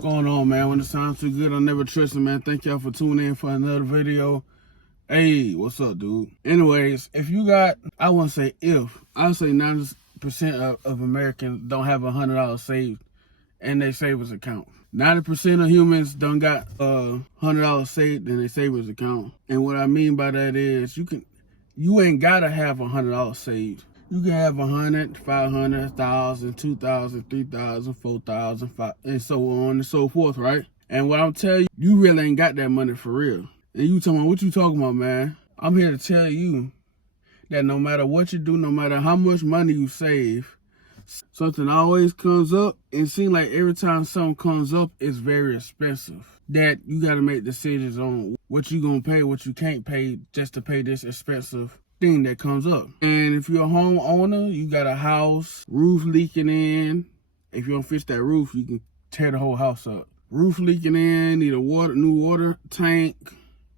What's going on, man? When it sounds too good, I never trust it, man. Thank y'all for tuning in for another video. Hey, what's up, dude? Anyways, if you got, I wouldn't say if, I would say 90% of Americans don't have $100 saved in their savings account. 90% of humans don't got $100 saved in their savings account. And what I mean by that is you ain't gotta have $100 saved. You can have 100, 500, 1,000, 2,000, 3,000, 4,000, and so on and so forth, right? And what I'm telling you, you really ain't got that money for real. And you talking about, what you talking about, man? I'm here to tell you that no matter what you do, no matter how much money you save, something always comes up. And it seems like every time something comes up, it's very expensive. That you got to make decisions on what you gonna pay, what you can't pay, just to pay this expensive thing that comes up. And if you're a homeowner, you got a house, roof leaking in. If you don't fix that roof, you can tear the whole house up. Roof leaking in, need a new water tank.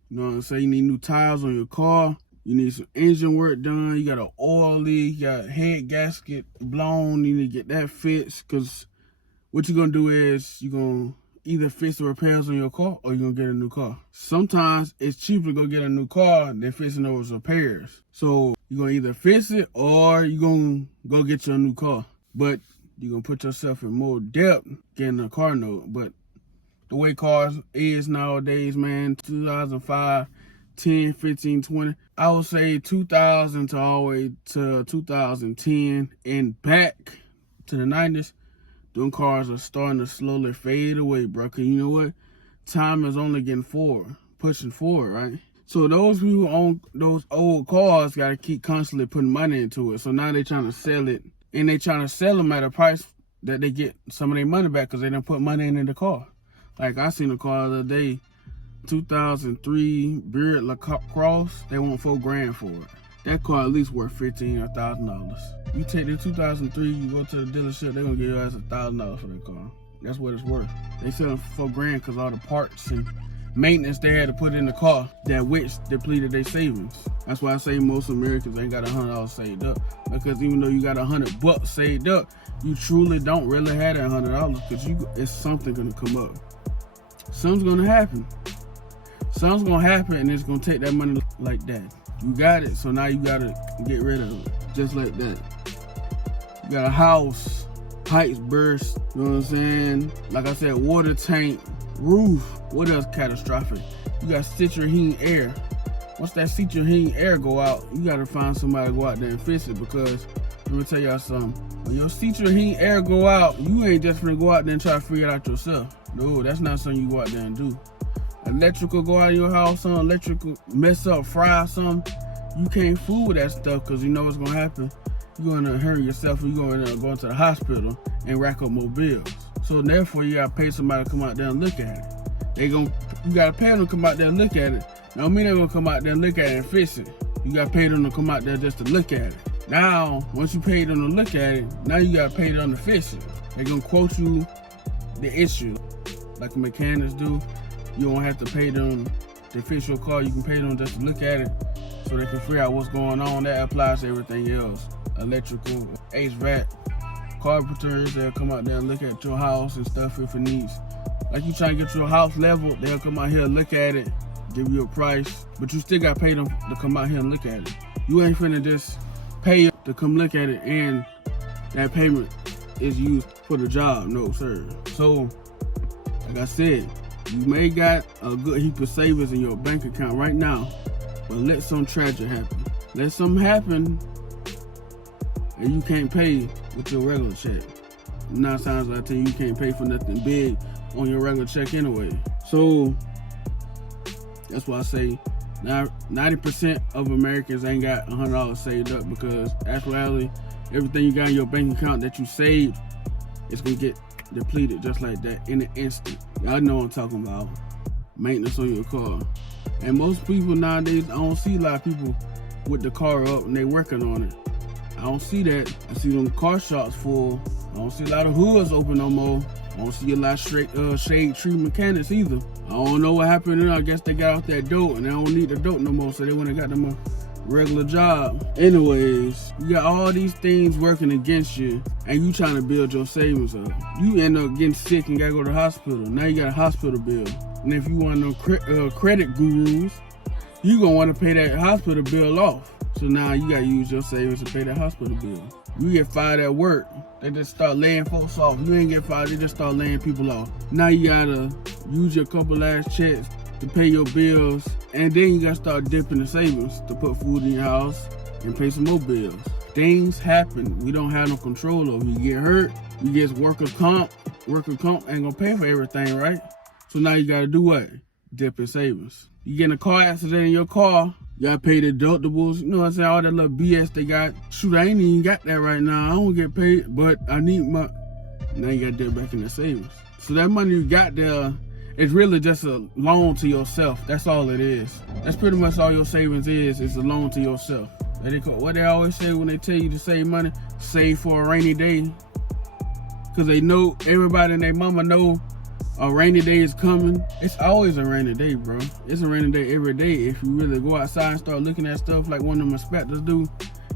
You know what I'm saying? You need new tires on your car. You need some engine work done. You got an oil leak, you got a head gasket blown. You need to get that fixed, because what you're gonna do is you're gonna either fix the repairs on your car or you're gonna get a new car. Sometimes it's cheaper to go get a new car than fixing those repairs. So you're gonna either fix it or you're gonna go get your new car. But you're gonna put yourself in more debt getting a car note. But the way cars is nowadays, man, 2005, 10, 15, 20, I would say 2000 to all the way to 2010 and back to the 90s, them cars are starting to slowly fade away, bro. Cause you know what? Time is only getting forward, pushing forward, right? So those people who own those old cars gotta keep constantly putting money into it. So now they trying to sell it, and they trying to sell them at a price that they get some of their money back, because they done put money in the car. Like I seen a car the other day, 2003 Beard LaCrosse, they want $4,000 for it. That car at least worth $1,500 or $1,000. You take the 2003, you go to the dealership, they're gonna give your ass $1,000 for that car. That's what it's worth. They sell it for $4,000 because all the parts and maintenance they had to put in the car, that which depleted their savings. That's why I say most Americans ain't got $100 saved up. Because even though you got $100 saved up, you truly don't really have that $100, because it's something gonna come up. Something's gonna happen. Something's gonna happen, and it's gonna take that money like that. You got it, so now you gotta get rid of it, just like that. You got a house, pipes burst, you know what I'm saying? Like I said, water tank, roof, what else catastrophic? You got central heating air. Once that central heating air go out, you gotta find somebody to go out there and fix it, because let me tell y'all something. When your central heating air go out, you ain't just gonna go out there and try to figure it out yourself. No, that's not something you go out there and do. Electrical go out of your house, some electrical mess up, fry something. You can't fool with that stuff, because you know what's gonna happen. You're gonna hurt yourself, and you're gonna go into the hospital and rack up more bills. So therefore, you gotta pay somebody to come out there and look at it. You gotta pay them to come out there and look at it. Now, me, they're gonna come out there and look at it and fix it. You gotta pay them to come out there just to look at it. Now, once you pay them to look at it, now you gotta pay them to fix it. They're gonna quote you the issue, like mechanics do. You don't have to pay them to fix your car. You can pay them just to look at it, so they can figure out what's going on. That applies to everything else. Electrical, HVAC, carpenters, they'll come out there and look at your house and stuff if it needs. Like you trying to get your house leveled, they'll come out here and look at it, give you a price, but you still got to pay them to come out here and look at it. You ain't finna just pay to come look at it and that payment is used for the job. No, sir. So, like I said, you may got a good heap of savings in your bank account right now, but let some tragedy happen. Let something happen and you can't pay with your regular check. 9 times out of 10, you can't pay for nothing big on your regular check anyway. So that's why I say 90% of Americans ain't got $100 saved up, because actually everything you got in your bank account that you saved is gonna get depleted just like that in an instant. Y'all know what I'm talking about. Maintenance on your car. And most people nowadays, I don't see a lot of people with the car up and they working on it. I don't see that. I see them car shops full. I don't see a lot of hoods open no more. I don't see a lot of shade tree mechanics either. I don't know what happened. I guess they got off that dope and they don't need the dope no more, so they went and got them regular job. Anyways, you got all these things working against you, and you trying to build your savings up. You end up getting sick and gotta go to the hospital. Now you got a hospital bill. And if you want no credit gurus, you gonna want to pay that hospital bill off. So now you gotta use your savings to pay that hospital bill. You get fired at work, they just start laying folks off. You ain't get fired, they just start laying people off. Now you gotta use your couple last checks to pay your bills, and then you gotta start dipping the savings to put food in your house and pay some more bills. Things happen we don't have no control over. You get hurt, you get workers' comp. Workers' comp ain't gonna pay for everything, right? So now you gotta do what? Dip in savings. You get in a car accident in your car, you gotta pay the deductibles, you know what I'm saying, all that little BS they got. Shoot, I ain't even got that right now. I don't get paid, but I need my, now you gotta dip back in the savings. So that money you got there is really just a loan to yourself. That's all it is. That's pretty much all your savings is a loan to yourself. What they always say when they tell you to save money, save for a rainy day. Cause they know, everybody and their mama know a rainy day is coming. It's always a rainy day, bro. It's a rainy day every day. If you really go outside and start looking at stuff like one of them inspectors do,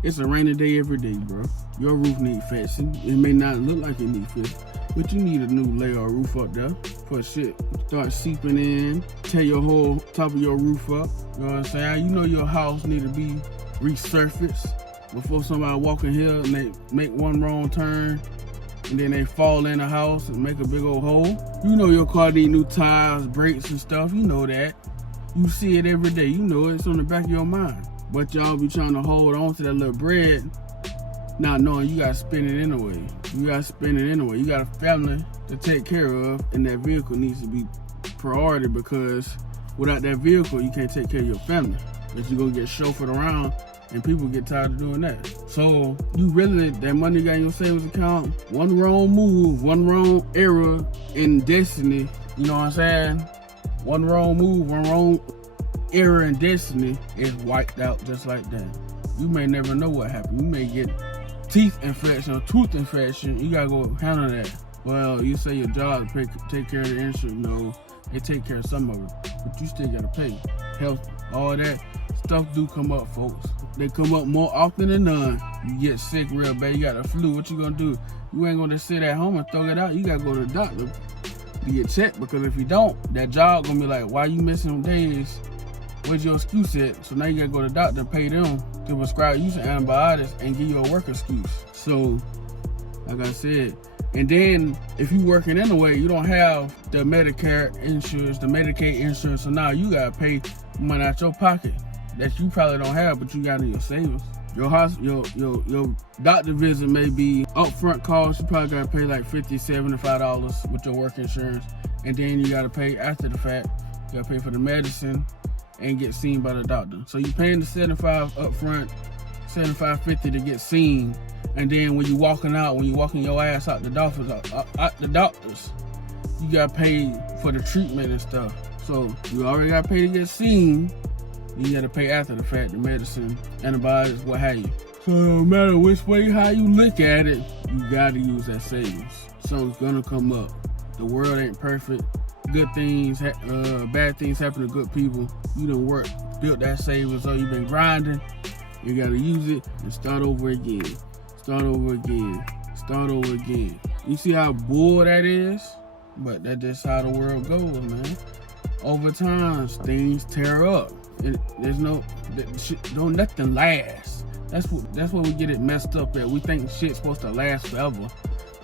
it's a rainy day every day, bro. Your roof need fixing. It may not look like it needs fixing, but you need a new layer of roof up there for shit start seeping in, tear your whole top of your roof up. You know what I'm saying? You know your house need to be resurfaced before somebody walk in here and they make one wrong turn and then they fall in the house and make a big old hole. You know your car need new tires, brakes and stuff. You know that. You see it every day. You know it's on the back of your mind. But y'all be trying to hold on to that little bread, not knowing you gotta spend it anyway. You gotta spend it anyway. You got a family to take care of, and that vehicle needs to be priority, because without that vehicle, you can't take care of your family. But you're gonna get chauffeured around, and people get tired of doing that. So you really, that money you got in your savings account, one wrong move, one wrong error in destiny, you know what I'm saying? One wrong move, one wrong error in destiny is wiped out just like that. You may never know what happened. You may get teeth infection or tooth infection. You gotta go handle that. Well, you say your job take care of the insurance. No, they take care of some of it, but you still gotta pay. Health, all that stuff do come up, folks. They come up more often than none. You get sick real bad, you got a flu, what you gonna do? You ain't gonna just sit at home and throw it out. You gotta go to the doctor to get checked, because if you don't, that job gonna be like, why you missing days? Where's your excuse at? So now you gotta go to the doctor and pay them to prescribe you some antibiotics and give you a work excuse. So, like I said, and then if you working anyway, you don't have the Medicare insurance, the Medicaid insurance, so now you gotta pay money out your pocket that you probably don't have, but you got in your savings. Your doctor visit may be upfront cost. You probably gotta pay like $50, $75 with your work insurance, and then you gotta pay after the fact. You gotta pay for the medicine and get seen by the doctor. So you paying the $75 up front, $75.50 to get seen, and then when you walking your ass out the doctors, you got paid for the treatment and stuff. So you already got paid to get seen, you got to pay after the fact, the medicine, antibiotics, what have you. So no matter which way, how you look at it, you got to use that savings. So it's gonna come up. The world ain't perfect. Good things, bad things happen to good people. You done built that savings, so you've been grinding. You gotta use it and start over again. Start over again. Start over again. You see how bull that is? But that's just how the world goes, man. Over time, things tear up. Don't nothing last. That's what we get it messed up at. We think shit's supposed to last forever.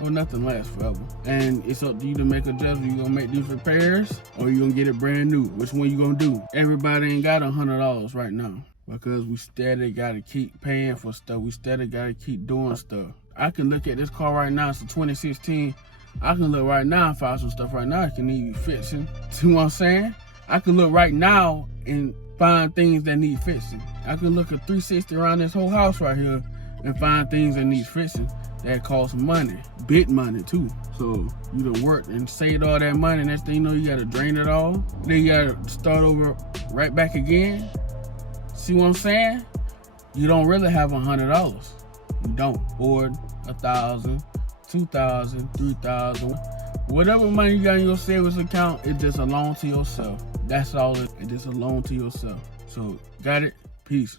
Well, nothing lasts forever. And it's up to you to make a judgment. You gonna make these repairs, or you gonna get it brand new? Which one you gonna do? Everybody ain't got $100 right now, because we steady gotta keep paying for stuff. We steady gotta keep doing stuff. I can look at this car right now. It's a 2016. I can look right now and find some stuff right now that can need fixing. See what I'm saying? I can look right now and find things that need fixing. I can look at 360 around this whole house right here and find things that need fixing. That costs money, big money too. So you done worked and saved all that money, and next thing you know, you gotta drain it all. Then you gotta start over right back again. See what I'm saying? You don't really have $100. You don't. Or 1,000, 2,000, 3,000. Whatever money you got in your savings account, it's just a loan to yourself. That's all it is. It's just a loan to yourself. So, got it? Peace.